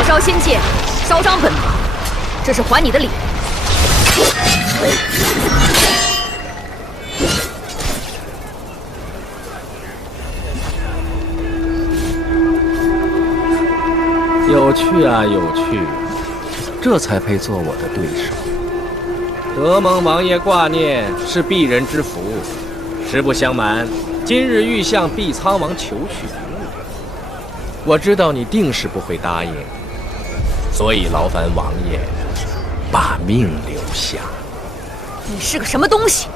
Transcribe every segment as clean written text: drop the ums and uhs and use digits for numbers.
火烧仙界，烧伤本王，这是还你的礼。有趣啊，有趣，这才配做我的对手。德蒙王爷挂念是鄙人之福，实不相瞒，今日欲向毕苍王求取灵物，我知道你定是不会答应，所以劳烦王爷把命留下。你是个什么东西？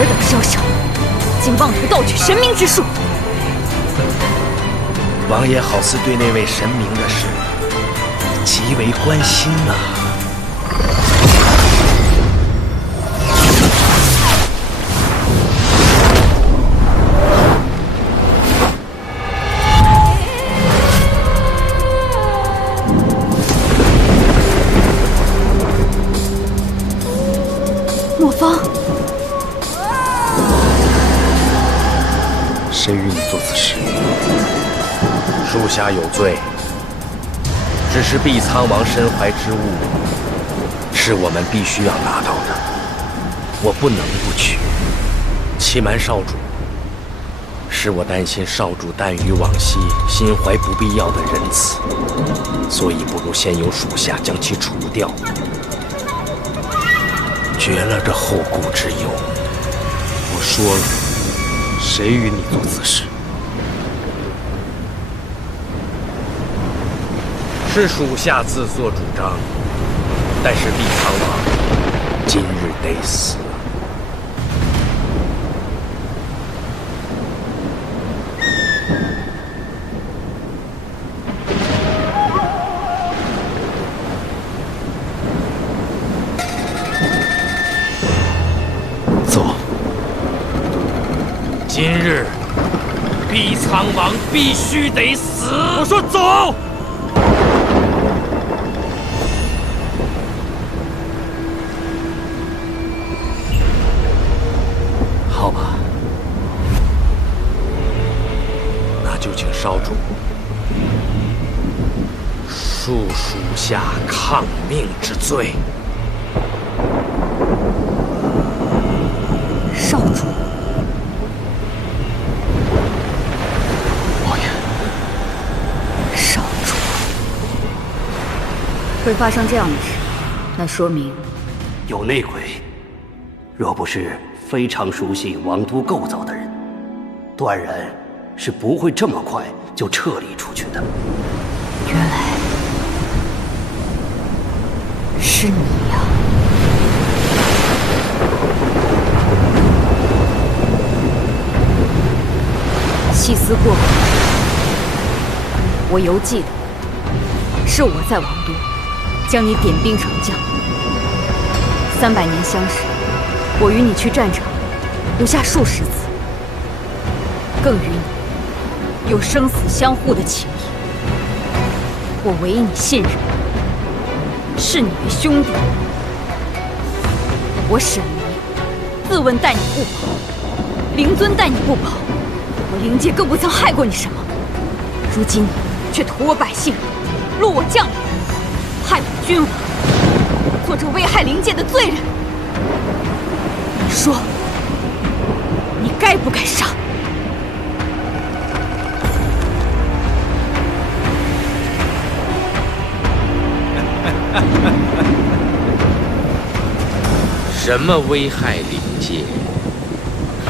尔等宵小，竟妄图盗取神明之术！王爷好似对那位神明的事极为关心呐。莫方，谁与你做此事？属下有罪，只是毕苍王身怀之物，是我们必须要拿到的，我不能不取。欺瞒少主，是我担心少主耽于往昔，心怀不必要的仁慈，所以不如先由属下将其除掉，绝了这后顾之忧。我说了，谁与你做此事？是属下自作主张，但是毕苍王今日得死。走。今日毕苍王必须得死。我说走。好吧，那就请少主恕属下抗命之罪。少主，王爷，少主，会发生这样的事，那说明有内鬼。若不是非常熟悉王都构造的人，断然是不会这么快就撤离出去的。原来是你呀！细思过往，我犹记得，是我在王都将你点兵成将。300年相识，我与你去战场，不下数十次，更与你有生死相护的情谊。我唯你信任，视你为兄弟。我沈离自问待你不薄，灵尊待你不薄，我灵界更不曾害过你什么。如今却屠我百姓，戮我将领，害我君王，做这危害灵界的罪人。你说，你该不该杀？什么危害灵界？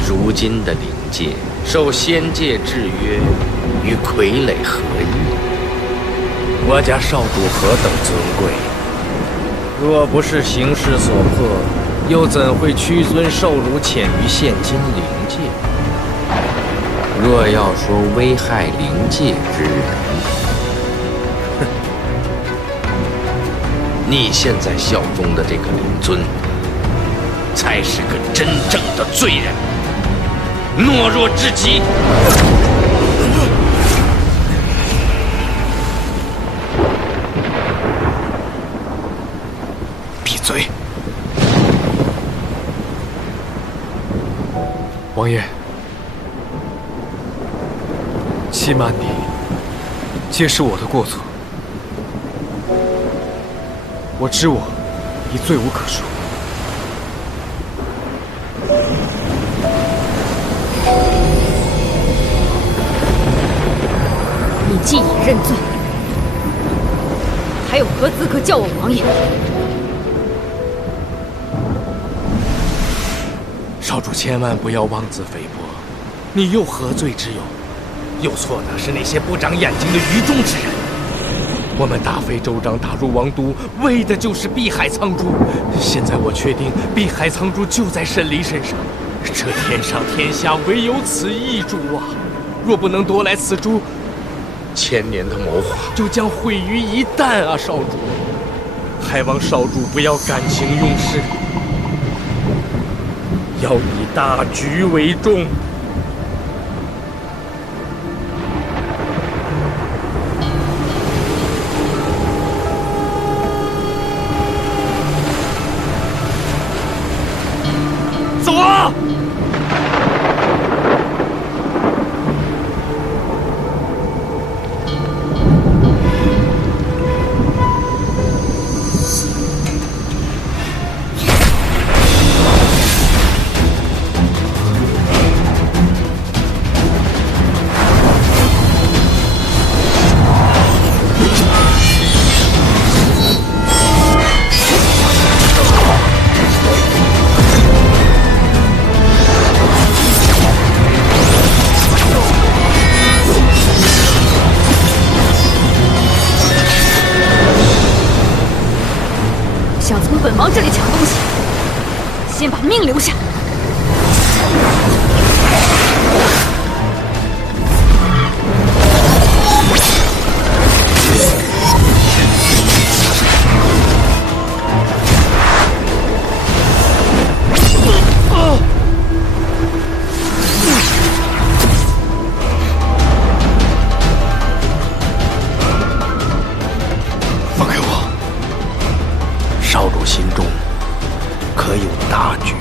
如今的灵界受仙界制约，与傀儡何异？我家少主何等尊贵，若不是形势所迫，又怎会屈尊受辱潜于现今灵界？若要说危害灵界之人，你现在效忠的这个灵尊，才是个真正的罪人，懦弱至极。闭嘴！王爷，欺瞒你，皆是我的过错。我知我已罪无可恕。你既已认罪，还有何资格叫我王爷？少主千万不要妄自菲薄，你又何罪之有？有错的是那些不长眼睛的愚忠之人。我们大费周章打入王都，为的就是碧海苍珠。现在我确定碧海苍珠就在沈离身上，这天上天下唯有此一珠啊！若不能夺来此珠，1000年的谋划就将毁于一旦啊！少主，还望少主不要感情用事，要以大局为重。走啊！想从本王这里抢东西，先把命留下。放开我！少主心中可有大局？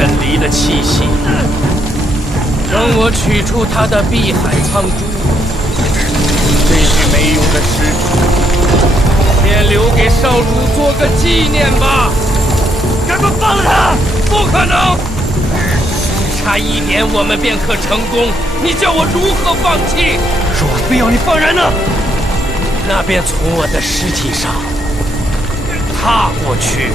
神离的气息。等我取出他的碧海苍珠，这具没用的尸体，便留给少主做个纪念吧。赶快放了他！不可能！只差一点，我们便可成功。你叫我如何放弃？若非要你放人呢？那便从我的尸体上踏过去。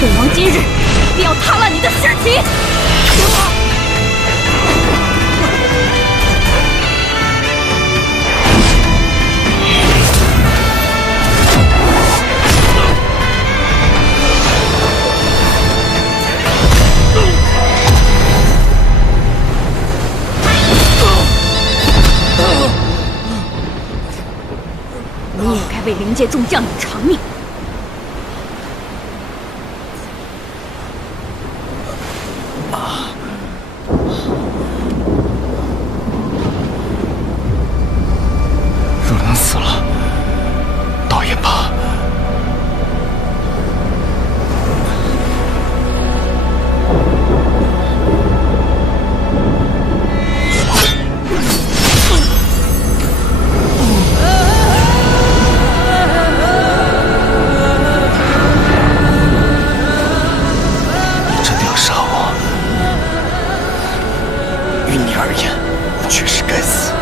本王今日便要踏烂你的尸体！你也该为灵界众将领偿命。若能死了，倒也罢。真的要杀我？于你而言，我确实该死。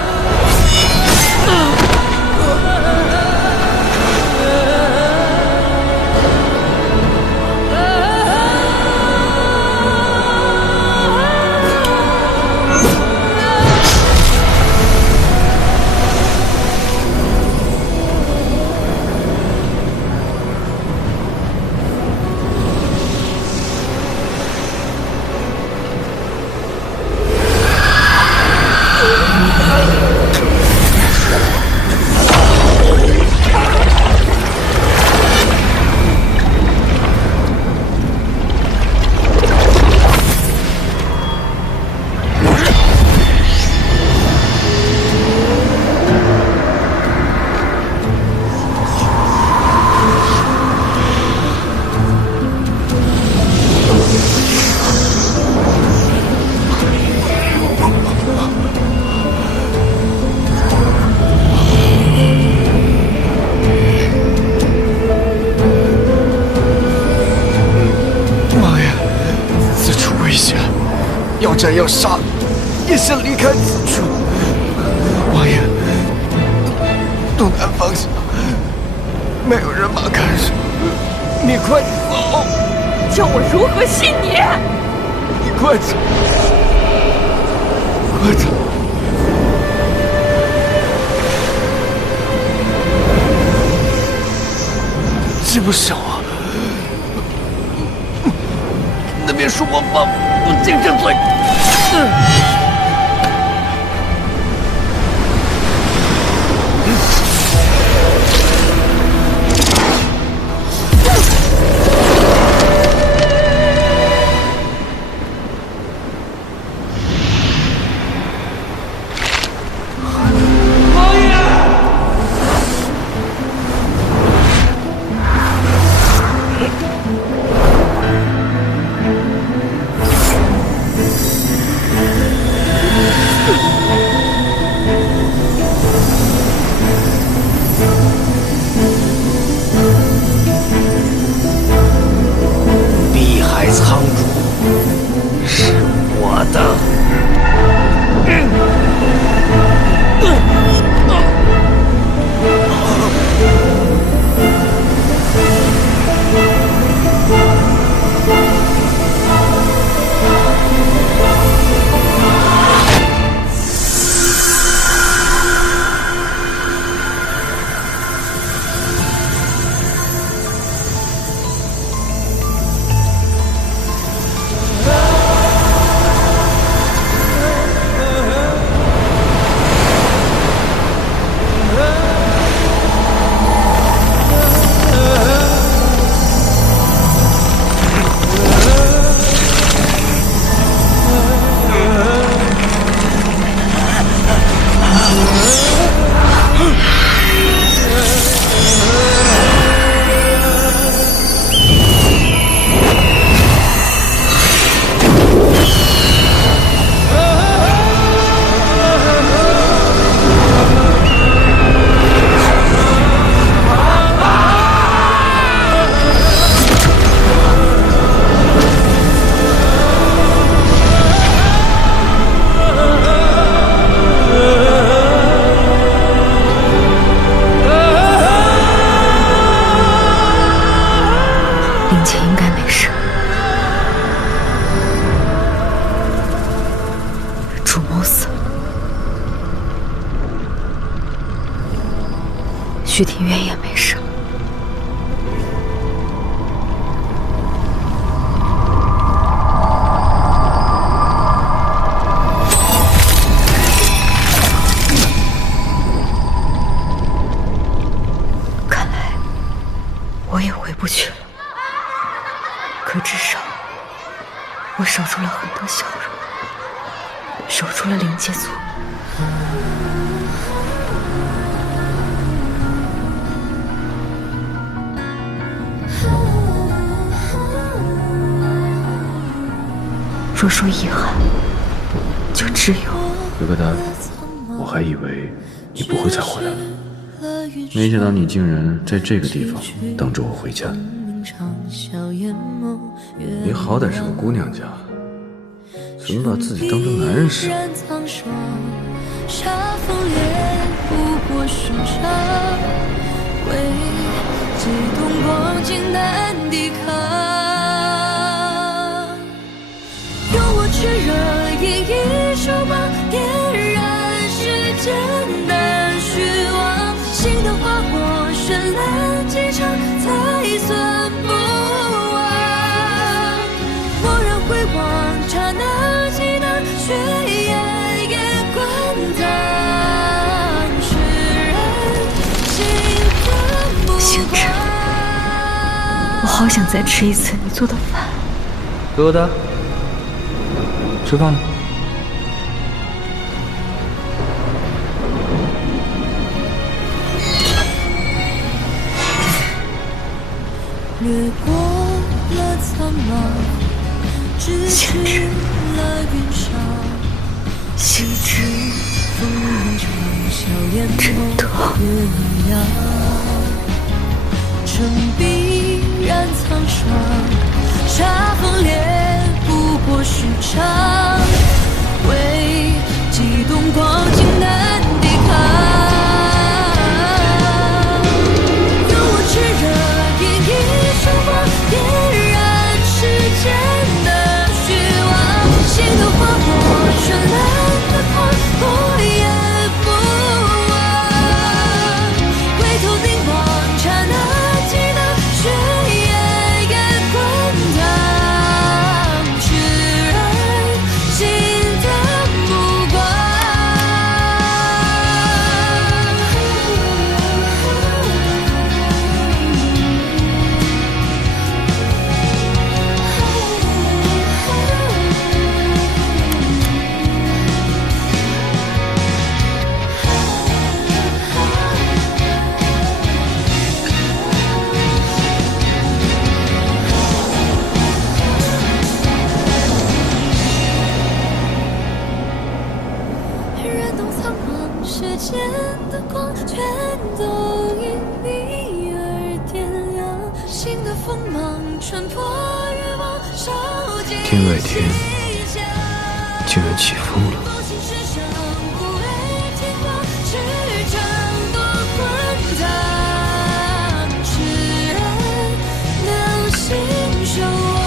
要战要杀，也想离开此处。王爷，东南方向没有人马看守，你快走！叫我如何信你？你快走，快走！这不是我，那便是我放不进这罪。林姐应该没事。主谋死了，徐庭渊也没事。看来我也回不去了，可至少我守住了很多笑容，守住了灵界族。若说遗憾，就只有刘歌丹，我还以为你不会再回来了，没想到你竟然在这个地方等着我回家。你好歹是个姑娘家，怎么把自己当成男人使？煞风烈不过寻常，为激动光景难抵抗。用我炽热演一首歌，点燃世间的虚妄。心的花火绚烂几场，才算不忘。蓦然回望，刹那记得血眼也滚烫。释然心的目星辰，我好想再吃一次你做的饭。疙瘩，吃饭了。掠过了苍茫，直至了云上。星辰，风一场，笑脸眸月亮。成必然沧桑，煞风烈不过寻常。为激动光景难抵抗。用我炽热演一首歌，点燃世间的虚妄。心的花火绚烂的狂，我也不忘。回头凝望，刹那记得血液也滚烫。释然心的目光。燃动苍茫世间的光，全都因你而点亮。心的锋芒，穿破月光，烧尽天外天竟然起风了。风行世上，不畏天光，驰骋多滚烫。释然能心守望。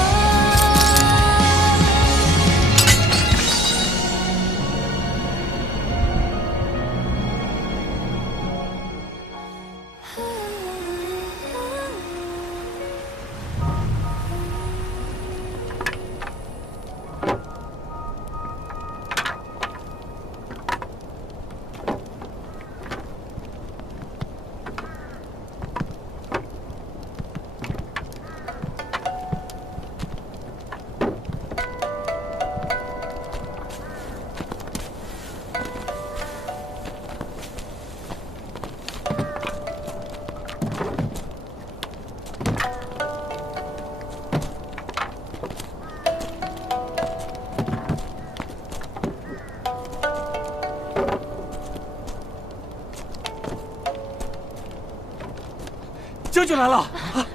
将军来了！啊，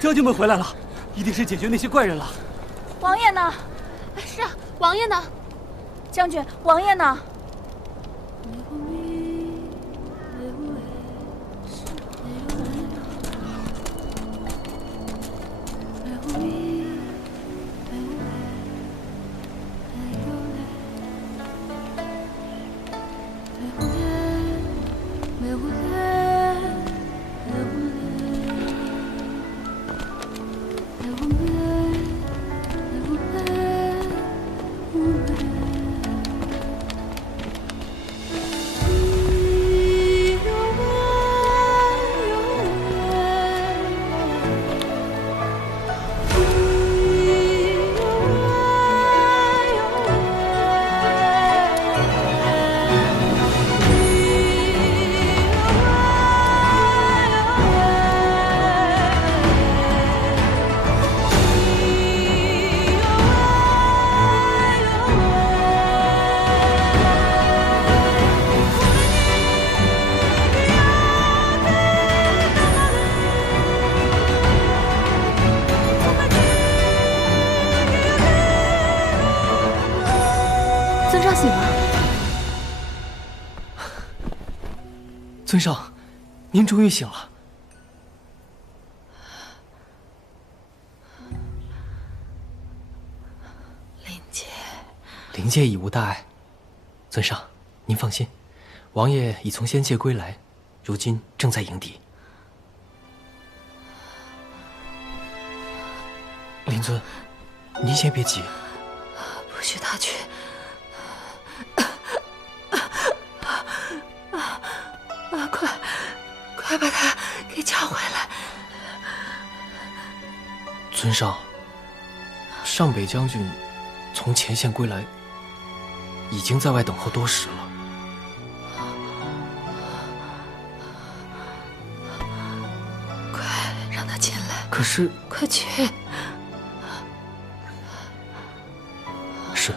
将军们回来了，一定是解决那些怪人了。王爷呢？是啊，王爷呢？将军，王爷呢？尊上，您终于醒了。灵界已无大碍，尊上，您放心，王爷已从仙界归来，如今正在营地。灵尊，您先别急，不许他去！快把他给叫回来！尊上，上北将军从前线归来，已经在外等候多时了。快让他进来！可是，快去！是。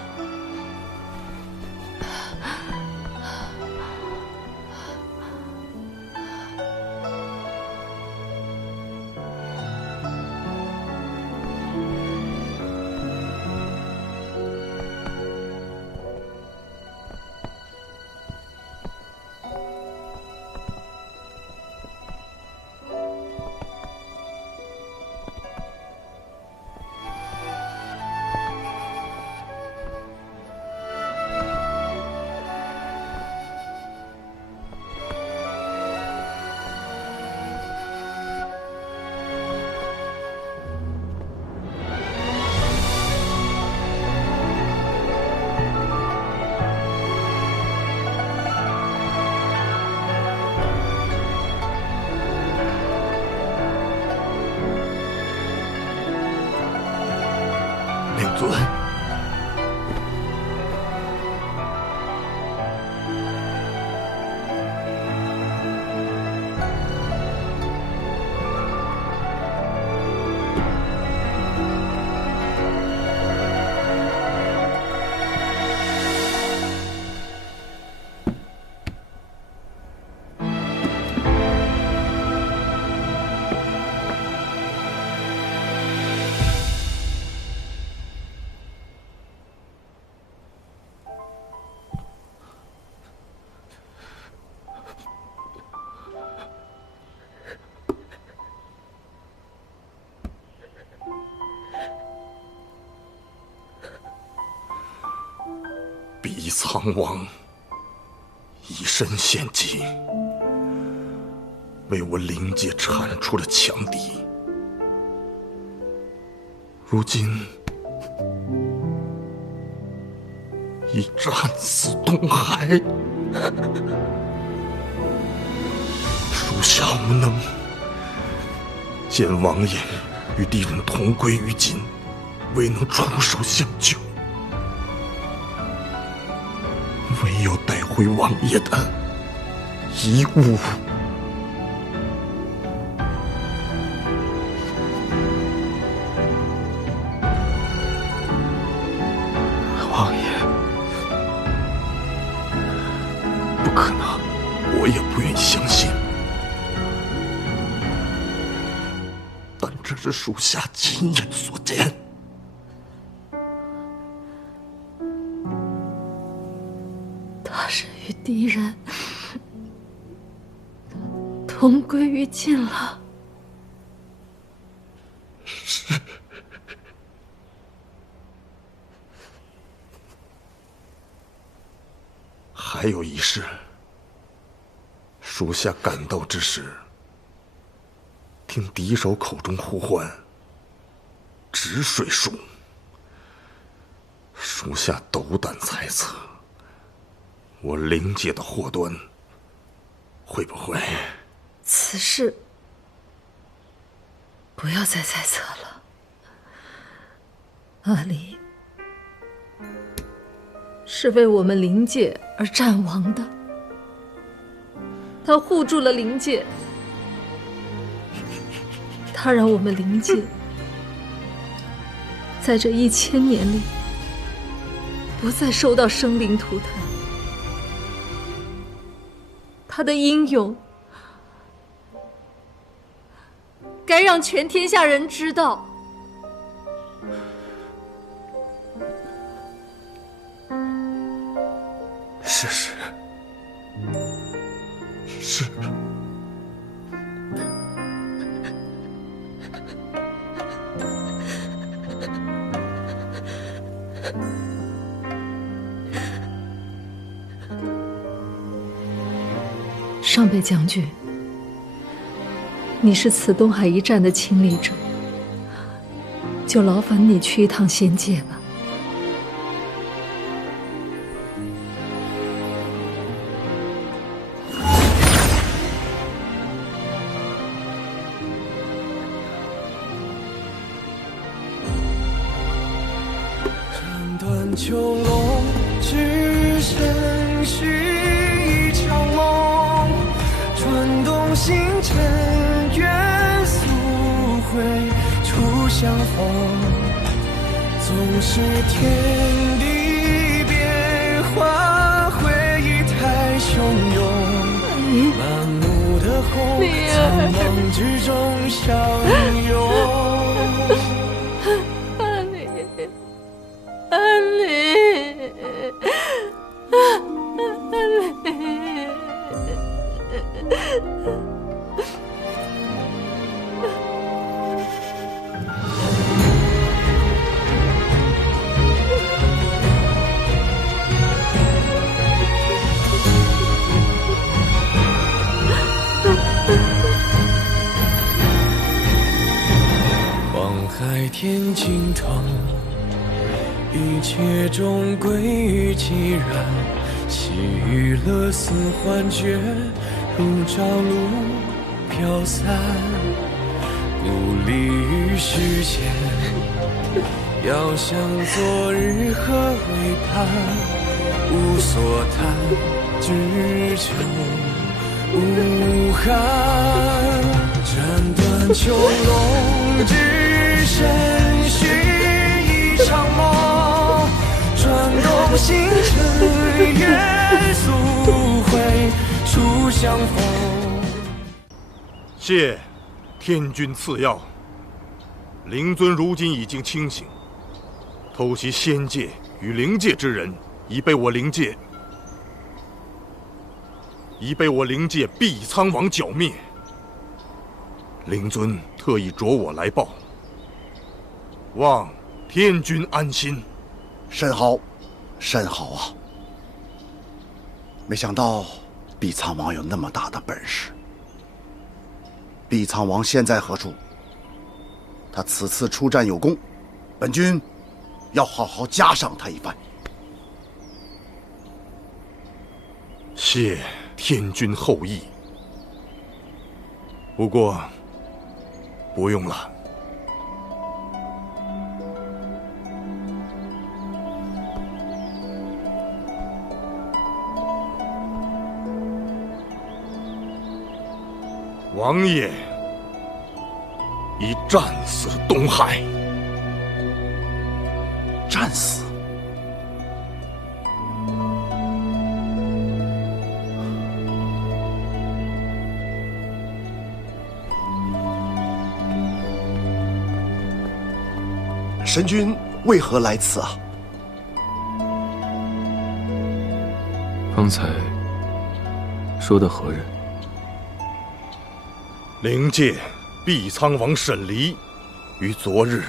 令尊，逼苍王以身献祭，为我灵界铲除了强敌。如今已战死东海，属下无能，见王爷与敌人同归于尽，未能出手相救，唯有带回王爷的遗物。王爷，不可能，我也不愿意相信。但这是属下亲眼所见。他是与敌人同归于尽了。是。还有一事，属下赶到之时，听敌手口中呼唤“止水术”，属下斗胆猜测，我灵界的祸端会不会？此事不要再猜测了。阿离是为我们灵界而战亡的，他护住了灵界，他让我们灵界在这1000年里不再受到生灵涂炭。他的英勇该让全天下人知道。是。上北将军，你是此东海一战的亲历者，就劳烦你去一趟仙界吧。斩断囚笼，只剩续一场梦，转动星辰，愿速回初相逢。总是天地变幻，回忆太汹涌，满目的红，苍茫之中相拥。望海天尽头，一切终归于寂然，喜与乐似幻觉，如朝露飘散，孤立于世间，遥想昨日何为盼，无所谈，只求无憾。斩断囚笼，只剩续一场梦，转动星辰，愿速回初相逢。谢天君赐药，灵尊如今已经清醒，偷袭仙界与灵界之人已被我灵界碧苍王剿灭。灵尊特意着我来报，望天君安心。甚好，甚好啊！没想到碧苍王有那么大的本事。碧苍王现在何处？他此次出战有功，本军要好好嘉赏他一番。谢天君厚意，不过不用了。王爷已战死东海。战死？神君为何来此啊？方才说的何人？灵界碧苍王沈离于昨日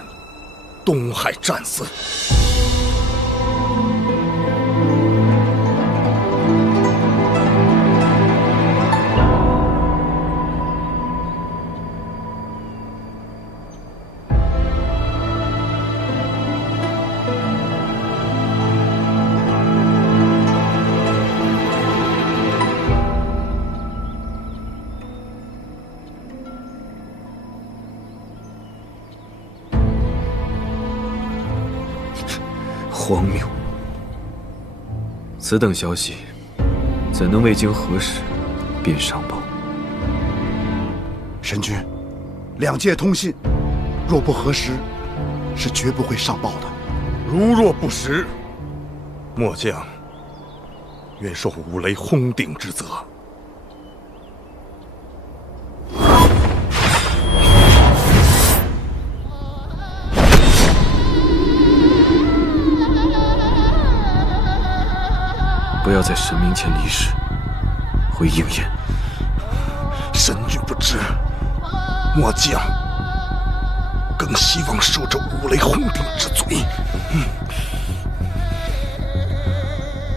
东海战死。荒谬！此等消息，怎能未经核实便上报？神君，两界通信，若不核实，是绝不会上报的。如若不实，末将愿受五雷轰顶之责。不要在神明前离誓，会应验。神君不知，末将更希望受这五雷轰顶之罪。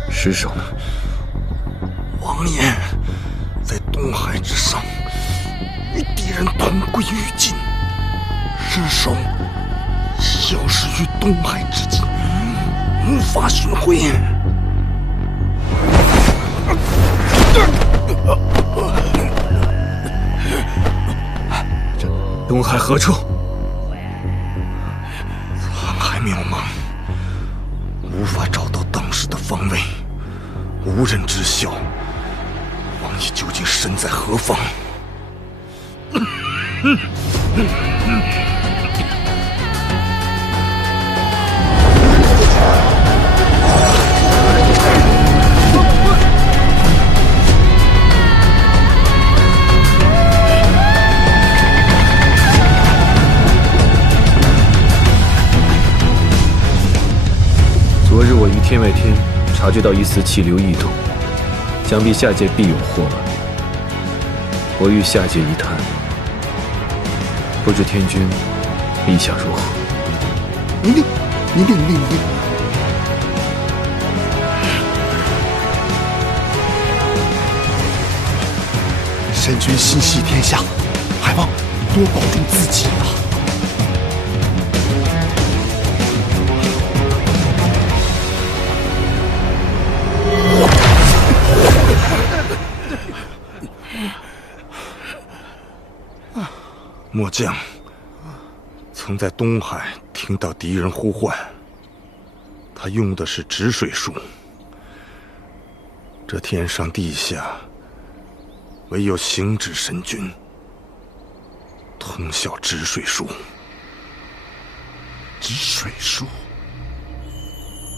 尸首呢？王爷在东东海之上，与敌人同归于尽，尸首消失于东海之境，无法寻回。东海何处？沧海渺茫，无法找到当时的方位，无人知晓王爷究竟身在何方。昨日我于天外天察觉到一丝气流异动，想必下界必有祸乱。我欲下界一探，不知天君意下如何？你令。神君心系天下，还望多保重自己啊！末将曾在东海听到敌人呼唤，他用的是止水术。这天上地下，唯有行止神君通晓止水术。止水术，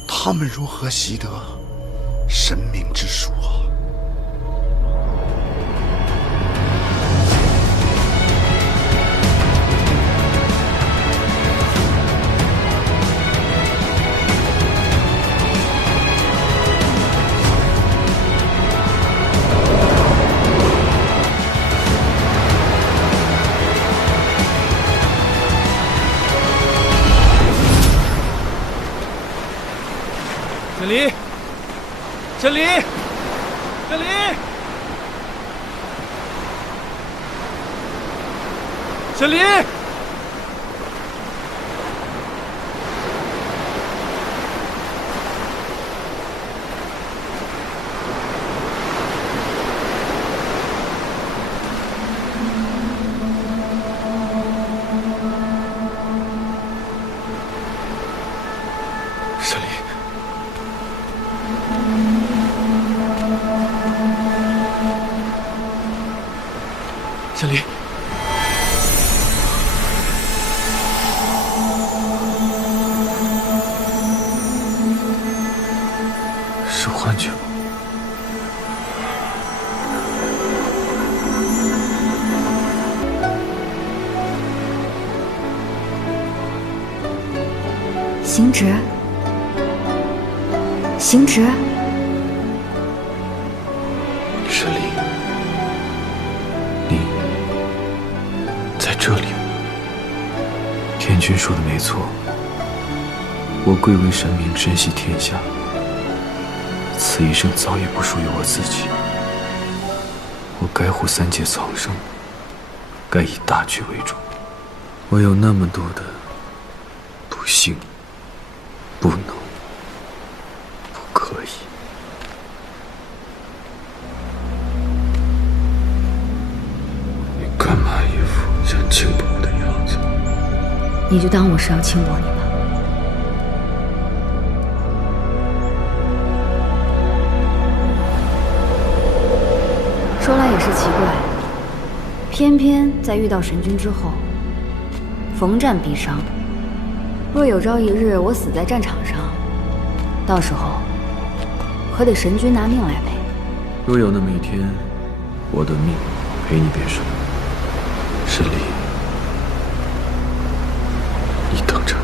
他们如何习得神明之术啊？沈离，沈离，沈离，沈离！沈离。沈离，是幻觉吗？行止，行止。沈离，你在这里。天君说的没错，我贵为神明，珍惜天下，此一生早已不属于我自己。我该护三界苍生，该以大局为重。我有那么多的不幸、不能、不可以。你干嘛一副想轻薄我的样子？你就当我是要轻薄你吧。说来也是奇怪，偏偏在遇到神君之后，逢战必伤。若有朝一日我死在战场上，到时候可得神君拿命来赔。若有那么一天，我的命赔你便是了。沈离，你等着。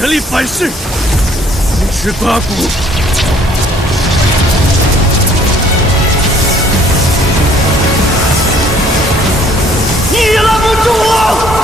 全力反噬，四肢八股。你也拦不住我！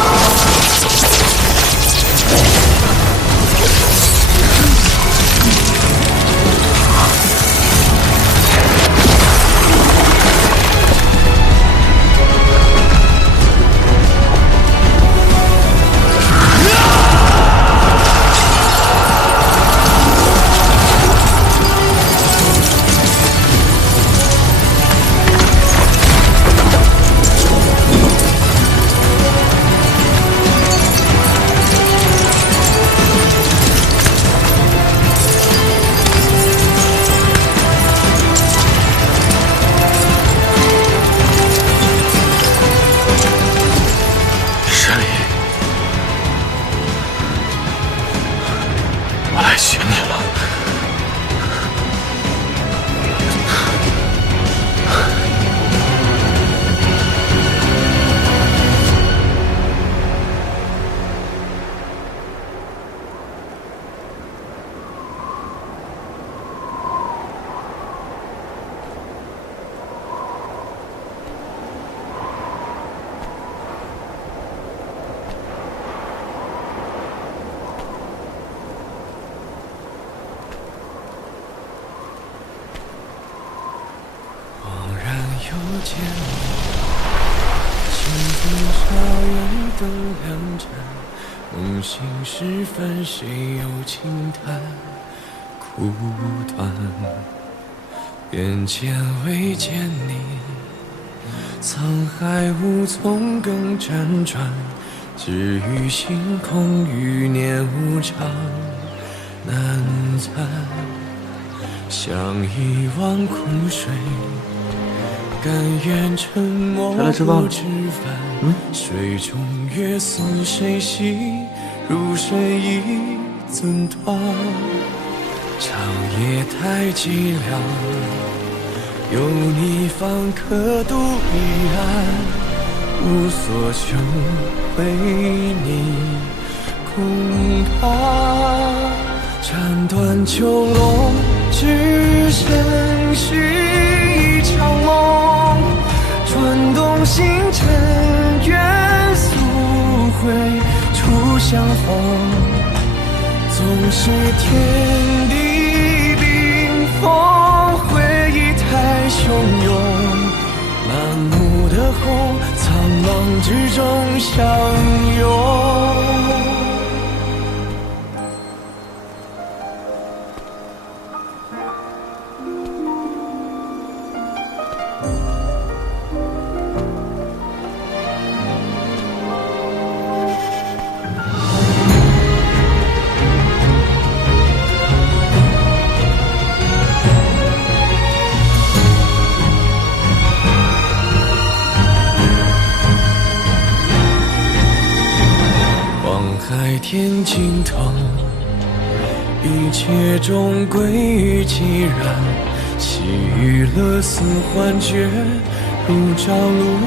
时分，谁又轻叹苦短？眼前未见你，沧海无从更辗转。只余星空，余年无常难暂。想一汪苦水，甘愿沉默不知返。水中月似谁系？如水一尊团，长夜太寂寥，有你方可渡彼岸。无所求，为你空谈。斩断囚笼，只剩续一场梦。转动星辰，愿速回。初相逢，纵是天地冰封，回忆太汹涌。满目的红，苍茫之中相拥。天尽头，一切终归于寂然。喜与乐似幻觉，如朝露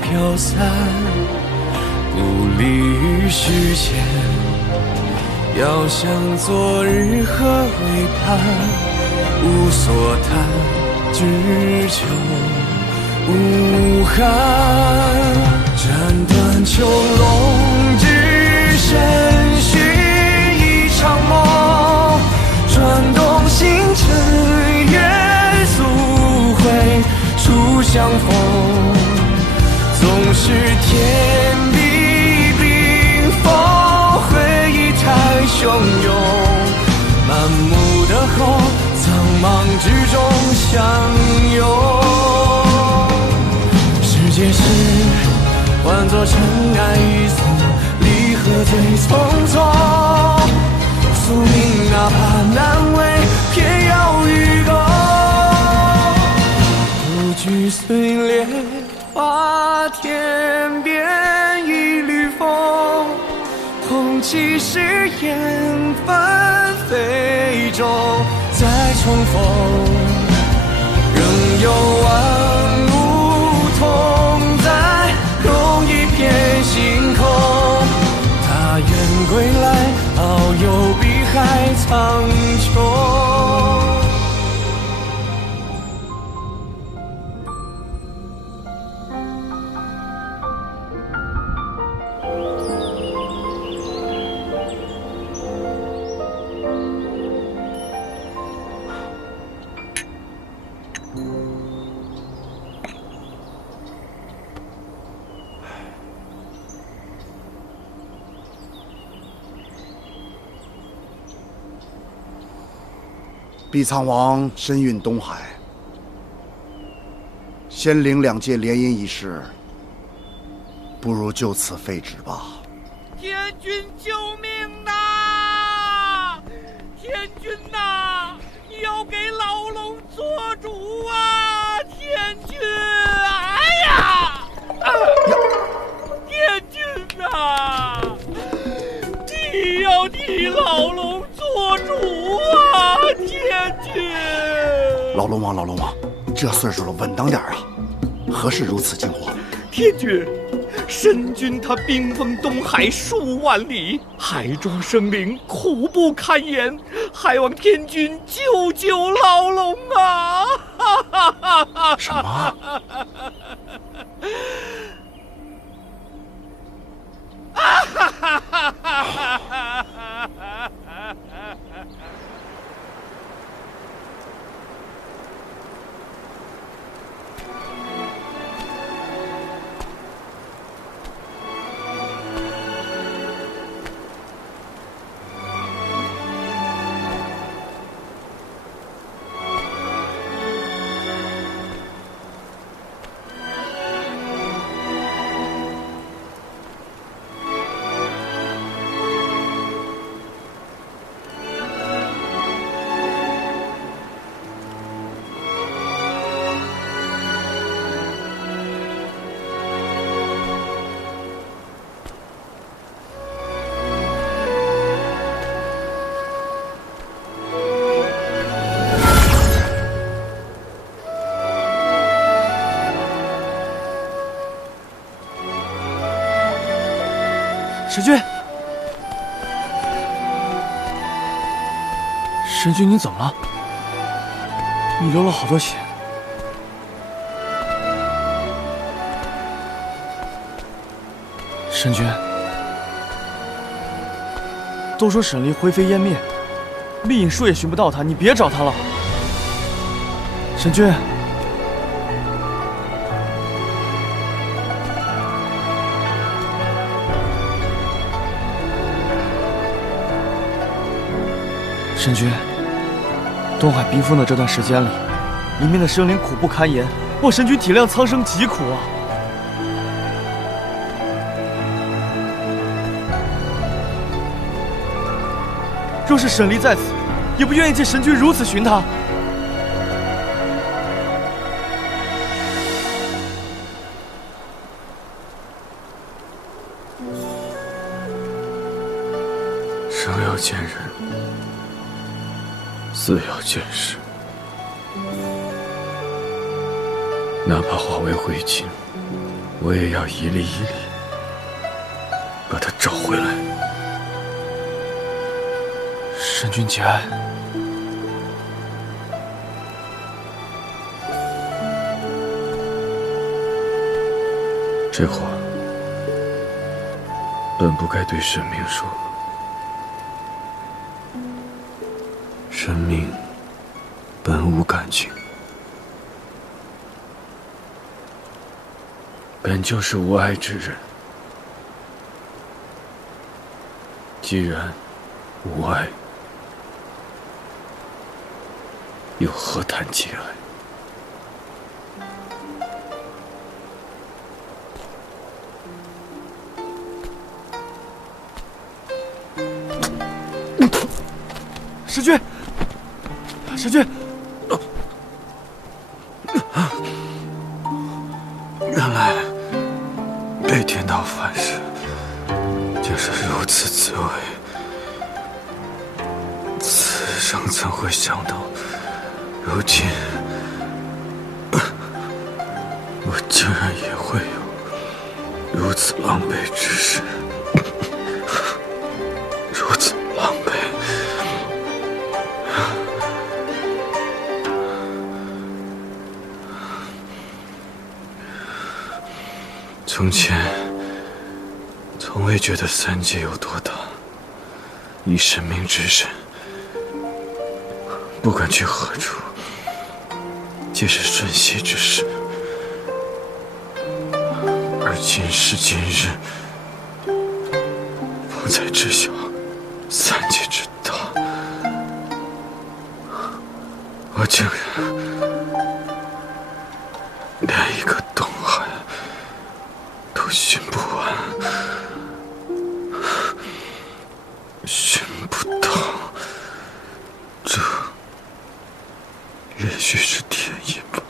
飘散。不离于世间，遥想昨日何为盼。无所谈，只求无憾。斩断囚笼，身续一场梦，转动星辰，愿速回。初相逢，纵是天地冰封，回忆太汹涌。满目的红，苍茫之中相拥。世界事换作尘埃一扫，何最匆匆，宿命哪怕难为，偏要与共。不惧碎裂，花天边一缕风。红旗誓言，纷飞中再重逢。仍有万物同在，容一片星空。愿归来，遨游碧苍王身运东海，先领2界联姻一事，不如就此废止吧。天君救命呐！天君呐，你要给老龙做主啊！天君，哎呀！天君呐，你要替老龙做主啊！天君，老龙王，这岁数了，稳当点啊！何事如此惊慌？天君，神君他兵锋东海数万里，海中生灵，苦不堪言，还望天君救救老龙啊！什么？神君，神君，你怎么了？你流了好多血。神君，都说沈离灰飞烟灭，丽影术也寻不到他，你别找他了。神君。神君，东海冰封的这段时间里，里面的生灵苦不堪言，望神君体谅苍生疾苦啊！若是沈离在此，也不愿意见神君如此寻他。生要见人，死要见尸，哪怕化为灰烬，我也要一粒一粒把他找回来。神君节哀。这话本不该对神明说。神明本无感情，本就是无爱之人。既然无爱，又何谈节哀？神君，神君，原来被天道反噬，竟是如此滋味。此生怎会想到，如今我竟然也会有如此狼狈之事，如此狼狈。从前从未觉得三界有多大，以神明之身，不管去何处，皆是瞬息之事。而今时今日，方才知晓三界之大，我竟然连一个东海都寻不完，寻不到，这也许是天意吧。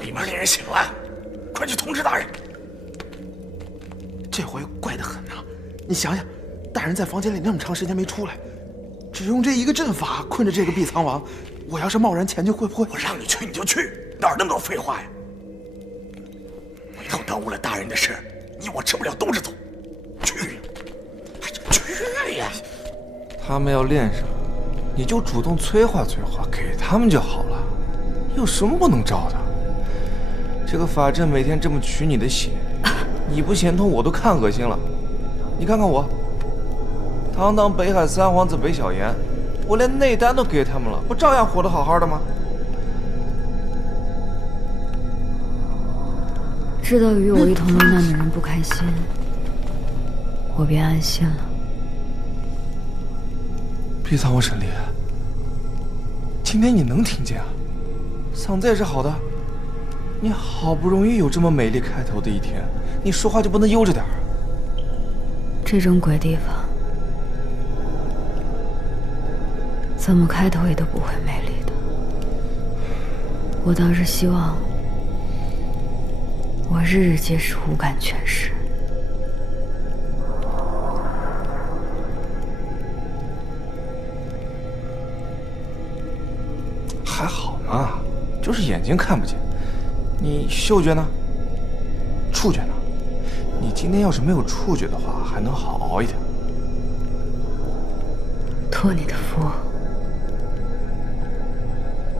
里面那人醒了，快去通知大人。这回怪得很啊！你想想，大人在房间里那么长时间没出来，只用这一个阵法困着这个碧苍王，我要是贸然前去，会不会？我让你去你就去，哪有那么多废话呀？回头耽误了大人的事，你我吃不了兜着走。去，去呀！他们要练上，你就主动催化催化，给他们就好了。有什么不能招的？这个法阵每天这么取你的血，你不嫌痛我都看恶心了。你看看我，堂堂北海三皇子北小炎，我连内丹都给他们了，不照样活得好好的吗？知道与我一同落难的人不开心，我便安心了。碧苍王神力，今天你能听见啊？嗓子也是好的。你好不容易有这么美丽开头的一天，你说话就不能悠着点儿？这种鬼地方，怎么开头也都不会美丽的。我倒是希望，我日日皆是五感全失。还好嘛，就是眼睛看不见。你嗅觉呢？触觉呢？你今天要是没有触觉的话，还能好熬一点。托你的福，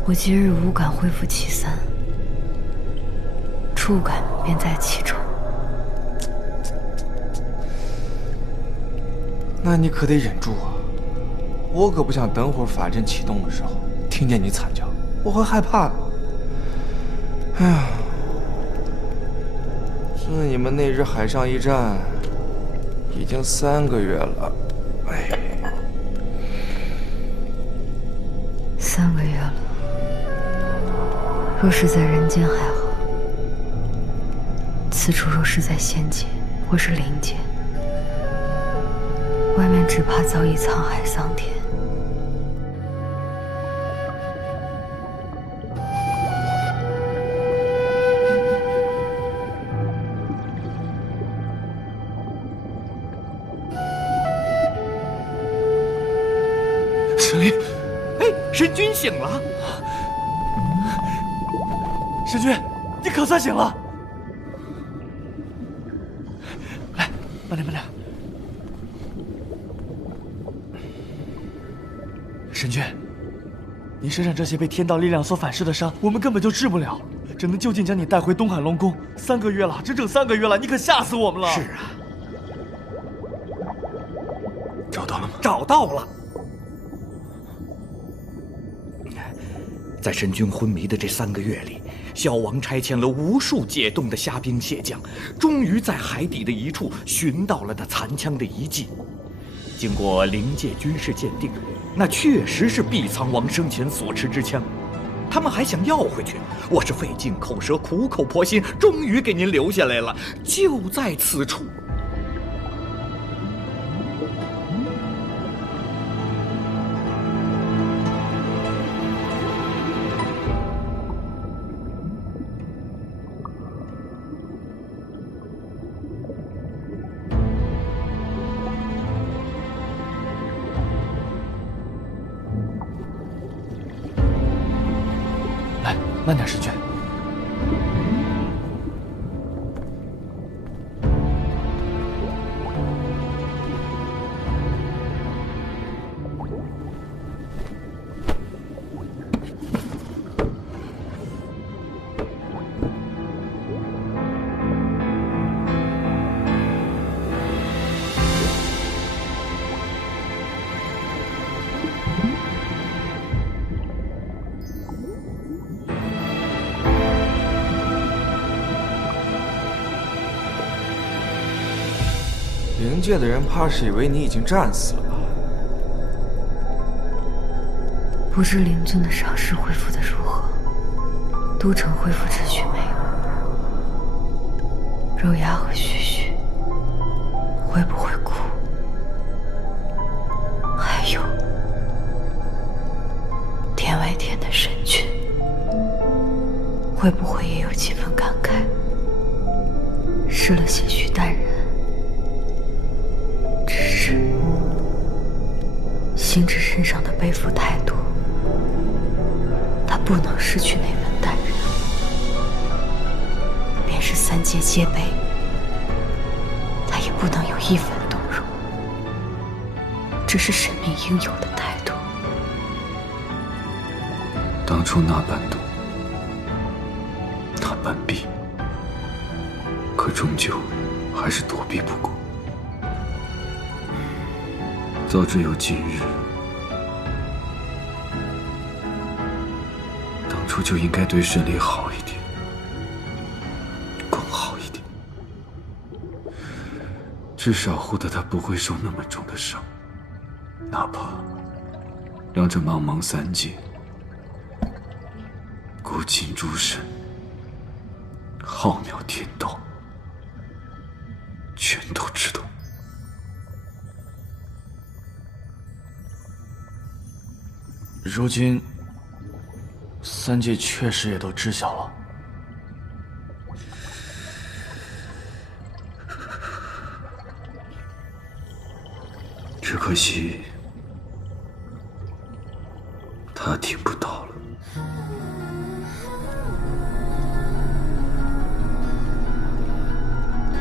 我今日五感恢复其三，触感便在其中。那你可得忍住啊！我可不想等会儿法阵启动的时候听见你惨叫，我会害怕的。哎呀，自你们那日海上一战，已经3个月了。哎，3个月了。若是在人间还好，此处若是在仙界或是灵界，外面只怕早已沧海桑田。神灵，哎，神君醒了！神君，你可算醒了！来，慢点，慢点。神君，你身上这些被天道力量所反噬的伤，我们根本就治不了，只能就近将你带回东海龙宫。3个月了，整整3个月了，你可吓死我们了！是啊，找到了吗？找到了。在神君昏迷的这3个月里，小王差遣了无数解冻的虾兵蟹将，终于在海底的一处寻到了那残枪的遗迹。经过灵界军事鉴定，那确实是毕苍王生前所持之枪。他们还想要回去，我是费尽口舌，苦口婆心，终于给您留下来了，就在此处。慢点，神君。灵界的人怕是以为你已经战死了吧？不知灵尊的伤势恢复的如何？都城恢复秩序没有？肉芽和须须会不会哭？还有天外天的神君会不会也有几分感慨？失了些许淡然，只是星矢身上的背负太多，他不能失去那份淡然。便是3界皆悲，他也不能有一分动容。这是神明应有的态度。当初那般动，那般避，可终究还是躲避不过。早知有今日，当初就应该对沈离好一点，更好一点，至少护得他不会受那么重的伤，哪怕让这茫茫3界古今诸神、浩渺天道全都知道。如今3界确实也都知晓了。只可惜他听不到了。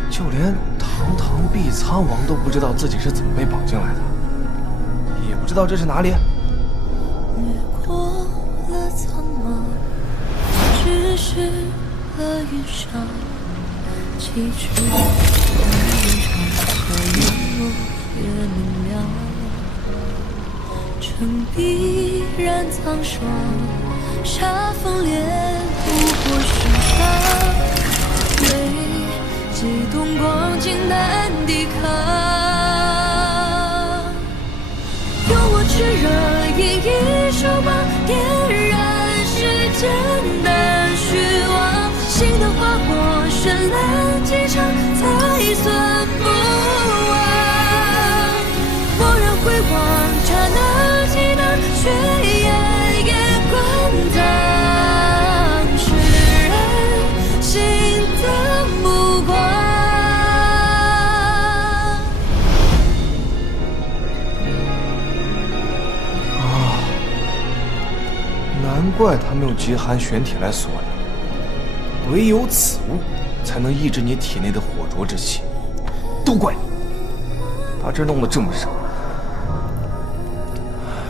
就连堂堂毕苍王都不知道自己是怎么被绑进来的，也不知道这是哪里。过了苍茫，只是了云上崎岖的云长，所有越明了，城必然苍霜，沙风连不过寻常，为激动光景难抵抗，用我炽热演绎手芒，点燃世间难难怪他们用极寒玄体来锁你，唯有此物才能抑制你体内的火灼之气。都怪你，把这弄得这么伤。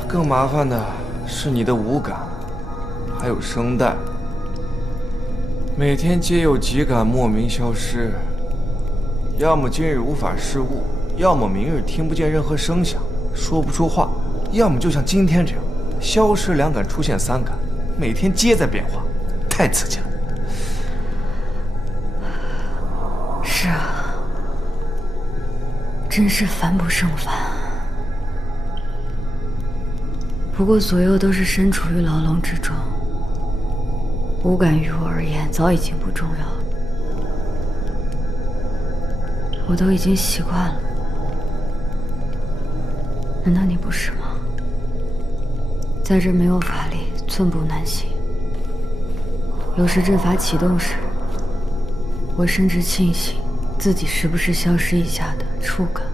更麻烦的是你的五感，还有声带，每天皆有几感莫名消失，要么今日无法视物，要么明日听不见任何声响，说不出话，要么就像今天这样，消失两感，出现三感，每天皆在变化，太刺激了。是啊，真是烦不胜烦。不过左右都是身处于牢笼之中，五感于我而言早已经不重要了，我都已经习惯了。难道你不是吗？在这没有法力，寸步难行。有时阵法启动时，我甚至庆幸自己时不时消失一下的触感。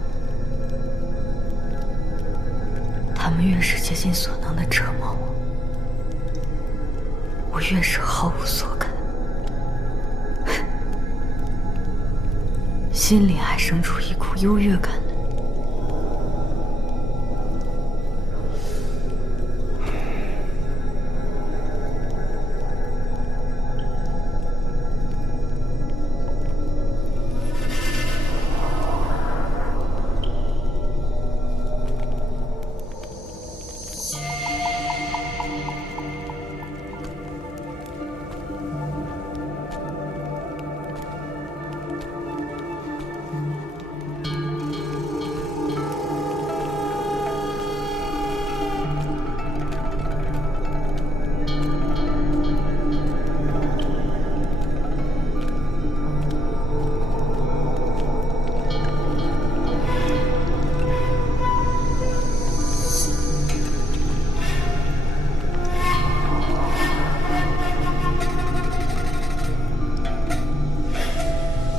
他们越是竭尽所能的折磨我，我越是毫无所感，心里还生出一股优越感来。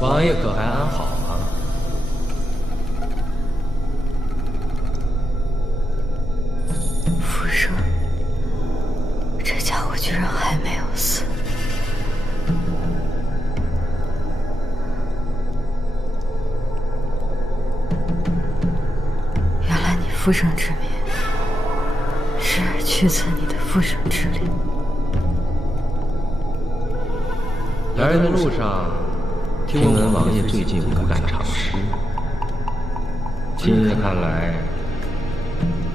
王爷可还安好啊？傅生，这家伙居然还没有死。原来你复生之谜是去测你的复生之力。来人的路上，听闻王爷最近不敢尝试，今日看来，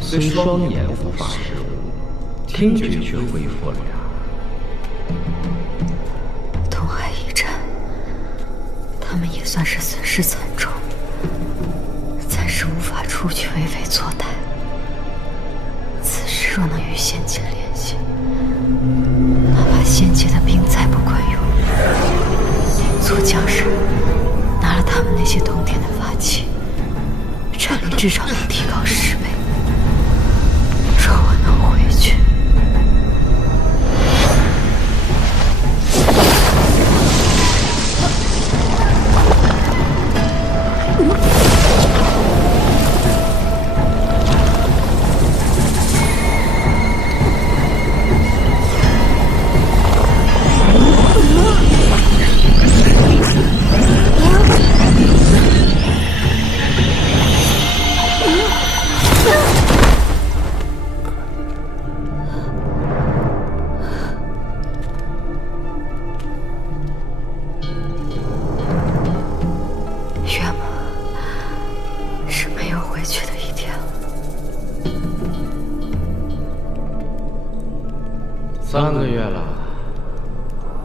虽双眼无法视物，听觉却恢复了呀。东海一战，他们也算是损失惨重，暂时无法出去为非作歹。此时若能与仙界联系，哪怕仙界的兵再不管用，做将士拿了他们那些通天的法器，战力至少能提高10倍。若我能回去，3个月了，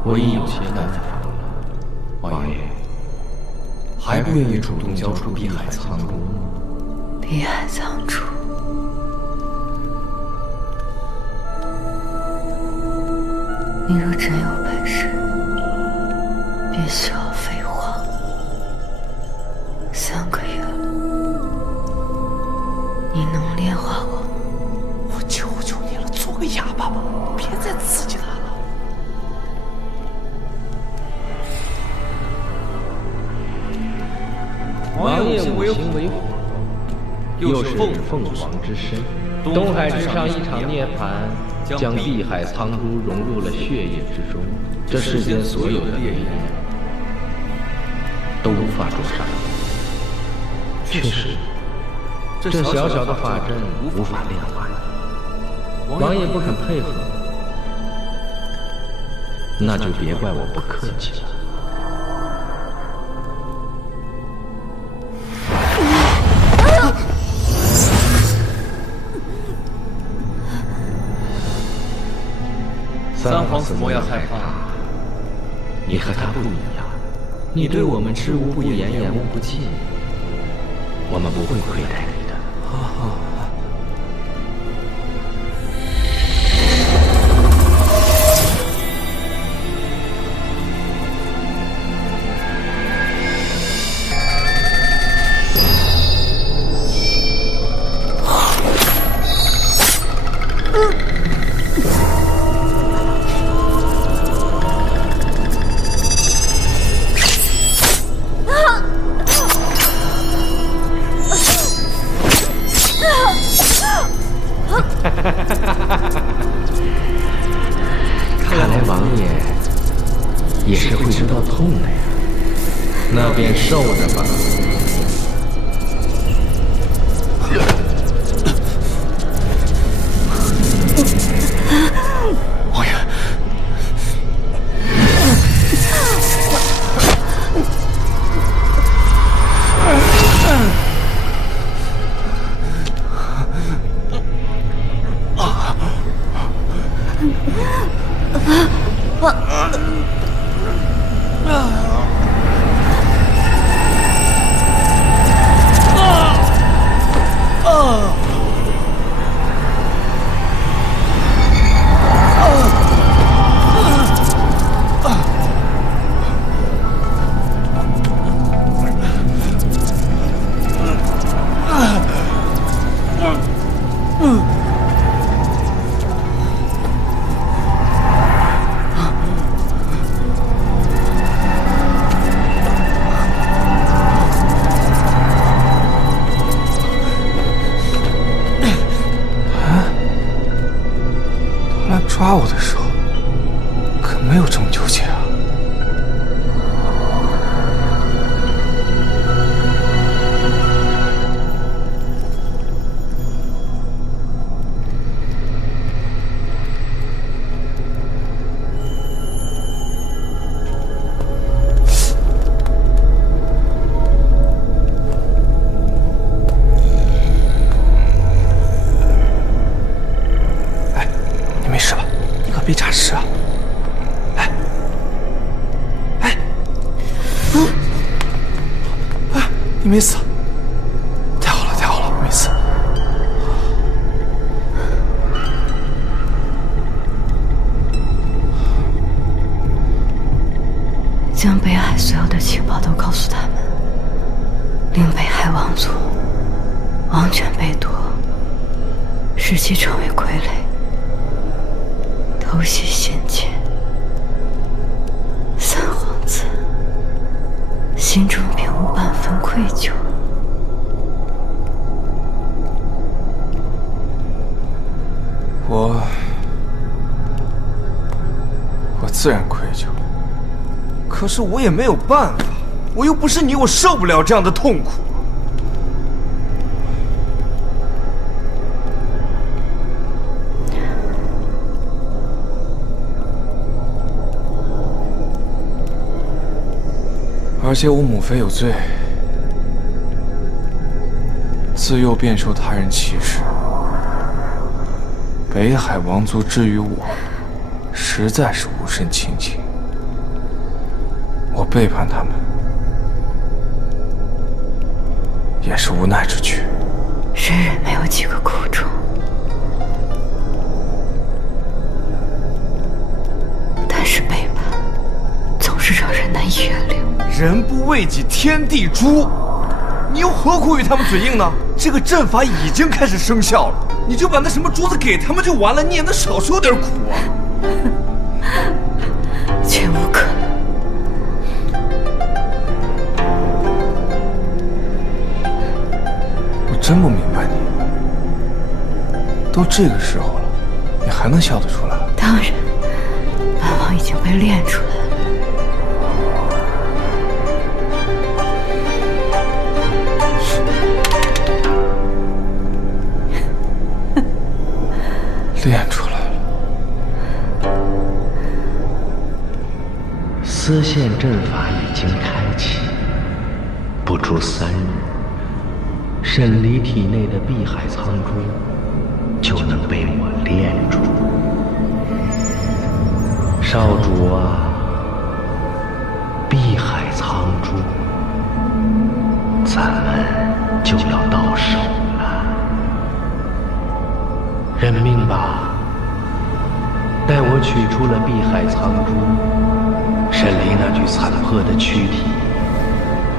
我已有些难烦了。王爷，还不愿意主动交出碧海苍珠吗？碧海苍珠，你若真有本事，别需要废话。3个月了，你能炼化我吗？我求求你了，做个哑巴吧，别再刺激他了。王爷五行为火，又是凤凰之身，东海之上一场涅槃，将碧海苍珠融入了血液之中，这世间所有的烈焰都无法灼伤。确实，这小小的法阵无法炼化你，王爷不肯配合，那就别怪我不客气了。三皇子莫要害怕，你和他不一样，你对我们知无不言，言无不尽，我们不会亏待你的。看来王爷也是会知道痛的呀，那便受着吧。王爷，抓我的时候可没有这么纠结啊！别诈尸啊！你没死，太好了，太好了，没死。将北海所有的情报都告诉他们，令北海王族王权被夺，使其成为傀儡。偷袭仙界，三皇子心中便无半分愧疚。我自然愧疚，可是我也没有办法，我又不是你，我受不了这样的痛苦。而且我母妃有罪，自幼便受他人歧视。北海王族之于我，实在是无甚亲近。我背叛他们，也是无奈之举。人人没有几个苦衷，但是背叛总是让人难以原谅。人不为己，天地诛。你又何苦与他们嘴硬呢？这个阵法已经开始生效了，你就把那什么珠子给他们就完了，你也能少受点苦啊。绝无可能。我真不明白你，都这个时候了，你还能笑得出来？当然，本王已经被练出来了。练出来了。丝线阵法已经开启，不出3日，沈离体内的碧海苍珠就能被我炼住。少主啊，碧海苍珠，咱们就要到手了。认命吧，待我取出了碧海苍珠，沈离那具残破的躯体，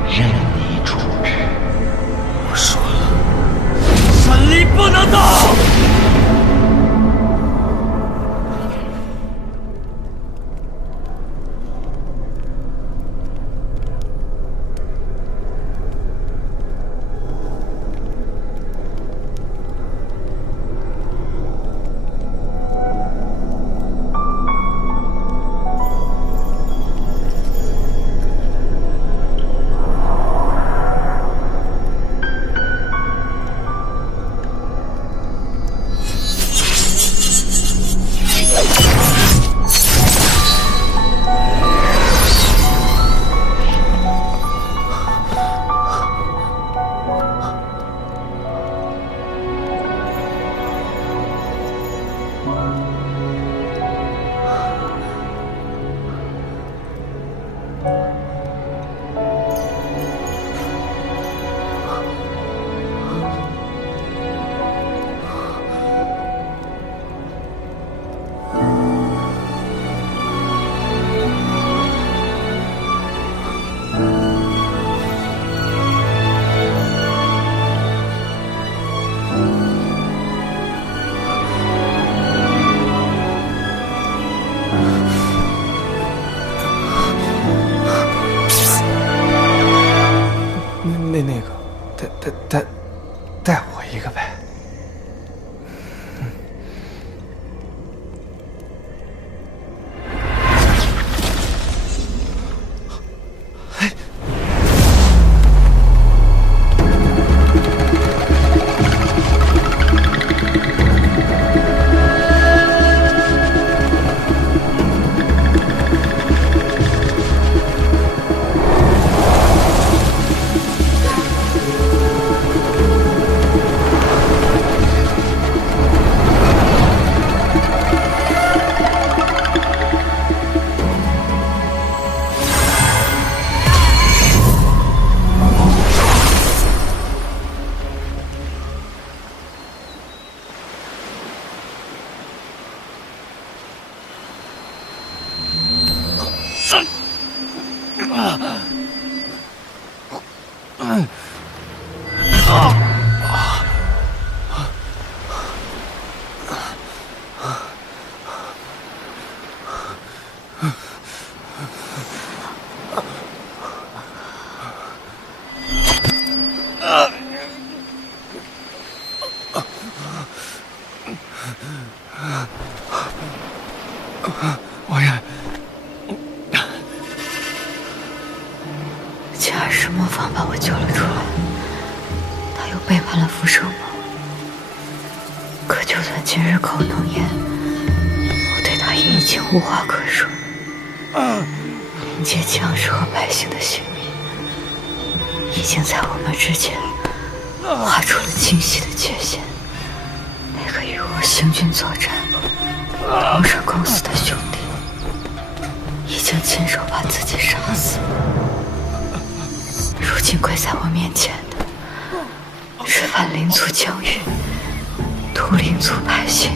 任你处置。我说了，沈离不能动。带我一个呗。王爷，竟然是磨坊把我救了出来，他又背叛了福寿盟。可就算今日口能言，我对他也已经无话可说。灵界将士和百姓的性命，已经在我们之间划出了清晰的界限。那个与我行军作战、同生共死的兄弟，已经亲手把自己杀死。如今跪在我面前的，是反灵族疆域、屠灵族百姓、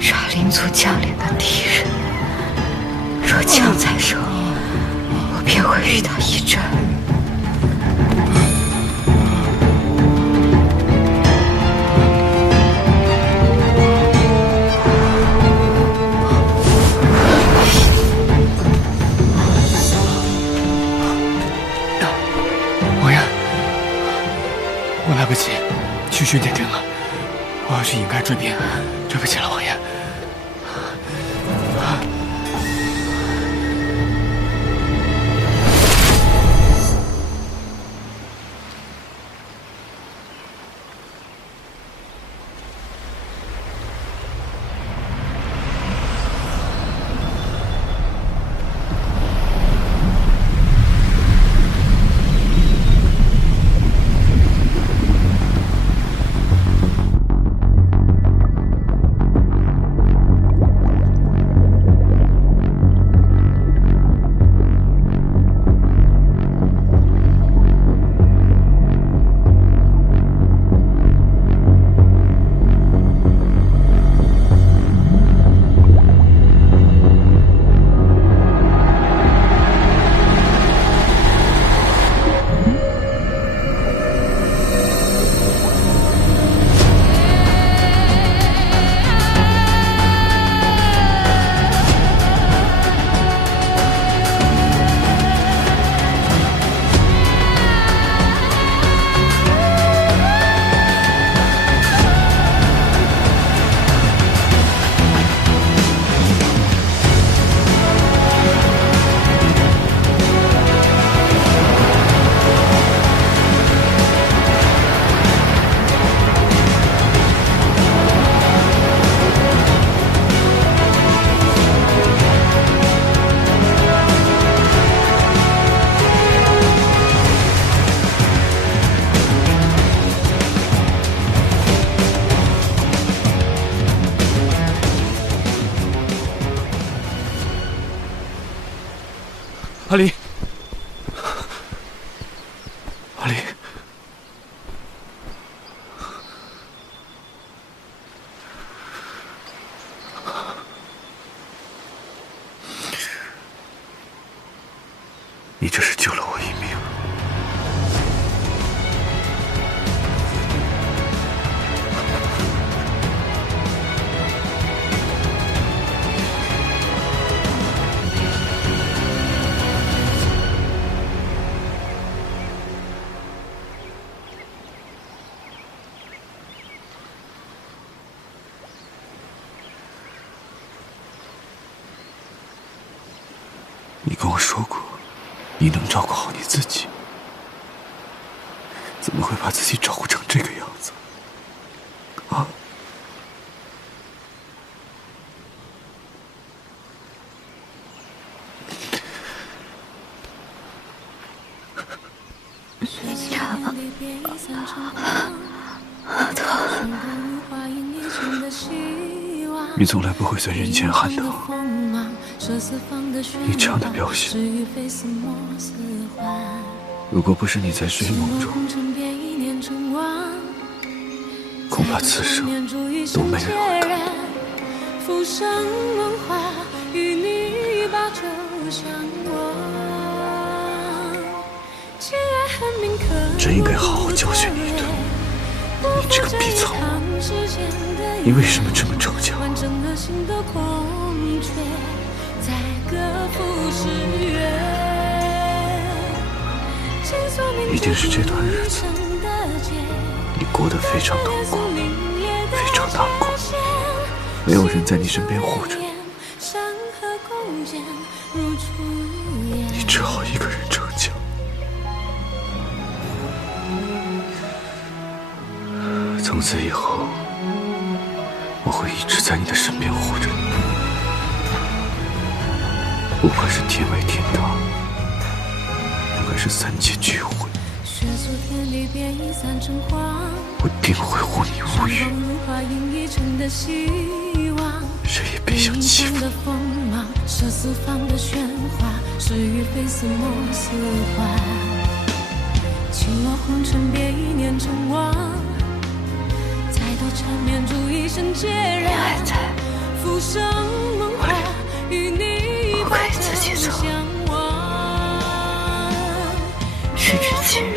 杀灵族将领的敌人。若枪在手，我便会与他一战。王爷，我来不及去巡点庭了，我要去引开追兵，对不起了，王爷。你这是救了我一命。你跟我说过，你能照顾好你自己，怎么会把自己照顾成这个样子？啊！你从来不会在人前喊疼。你这样的表现，如果不是你在睡梦中，恐怕此生都没人会看到。真应该好好教训你一顿。你这个逼草王，你为什么这么逞强？一定是这段日子你过得非常痛苦，非常难过，没有人在你身边护着你，你只好一个人逞强。从此以后，我会一直在你的身边护着你，不管是天为天堂，还是三界聚会，我定会护你无虞，谁也别想欺负你还在，我可以自己走。时至今日，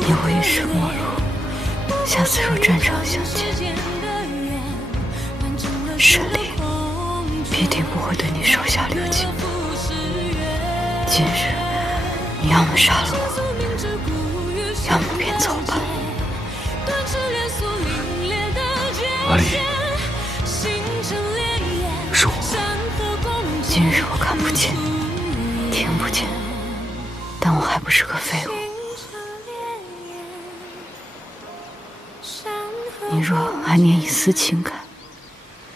你我一生陌路，下次入战场相见，沈离必定不会对你手下留情。今日，你要么杀了我，要么便走吧。阿离，是我。今日我看不见，听不见，但我还不是个废物。你若还念一丝情感，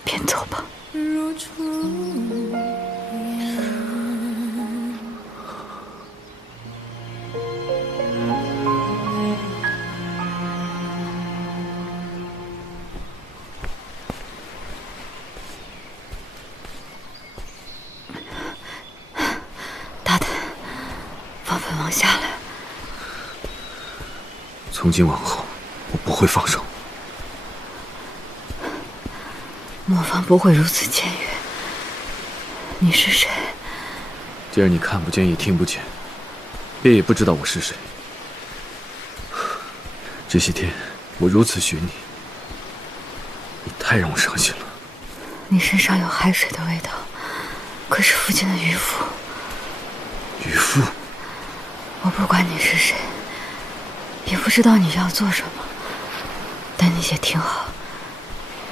便走吧。下来。从今往后，我不会放手。莫凡不会如此僭越。你是谁？既然你看不见也听不见，便也不知道我是谁。这些天我如此寻你，你太让我伤心了。你身上有海水的味道，可是附近的渔夫。渔夫？我不管你是谁，也不知道你要做什么，但你且听好，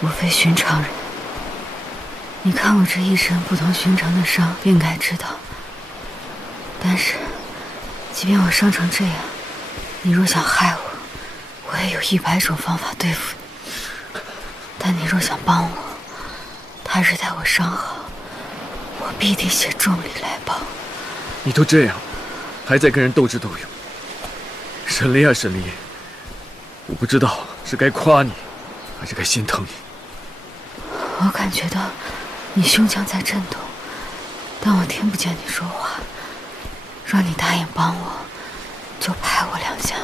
我非寻常人。你看我这一身不同寻常的伤，便该知道。但是，即便我伤成这样，你若想害我，我也有100种方法对付你。但你若想帮我，他日待我伤好，我必定写重礼来报。你都这样，还在跟人斗智斗勇。沈离啊沈离，我不知道是该夸你，还是该心疼你。我感觉到你胸腔在震动，但我听不见你说话。若你答应帮我，就拍我2下。